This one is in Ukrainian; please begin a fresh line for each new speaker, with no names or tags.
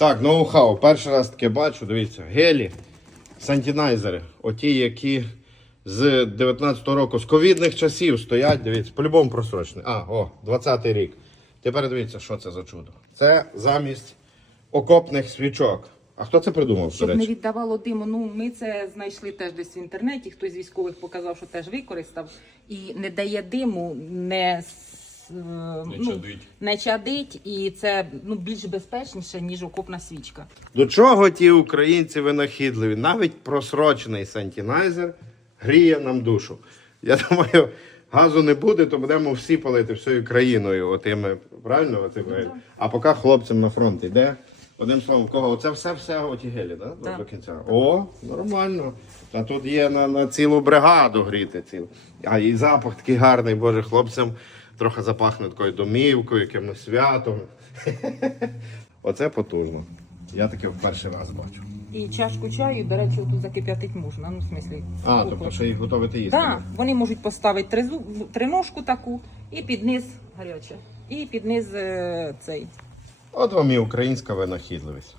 Так, ноу-хау. Перший раз таке бачу, дивіться, гелі, сантінайзери. Оті, які з 19-го року, з ковідних часів стоять, дивіться, по-любому просрочний. А, о, 20-й рік. Тепер дивіться, що це за чудо. Це замість окопних свічок. А хто це придумав,
Щоб не віддавало диму. Ну, ми це знайшли теж десь в інтернеті. Хтось з військових показав, що теж використав. І не дає диму, не, с- е, ну,
чадить.
не чадить. І це ну, більш безпечніше, ніж окопна свічка.
До чого ті українці винахідливі? Навіть просрочений сантінайзер гріє нам душу. Я думаю, газу не буде, то будемо всі палити всією країною. Отими, правильно? Отими. А поки хлопцям на фронт йде. Одним словом, в кого оце все все оті гелі, да?
Так.
До кінця. О, нормально. А тут є на, на цілу бригаду гріти цілу. А і запах такий гарний, боже, хлопцям трохи запахне такою домівкою, якимось святом. Оце потужно. Я таке в перший раз бачу.
І чашку чаю, до речі, тут закип'ятити можна. Ну, в смислі,
А,
кухло.
тобто ще їх готовити їсти.
Так, вони можуть поставити тризу, триножку таку, і під низ гаряче. І під низ е, цей
От вам і українська винахідливість.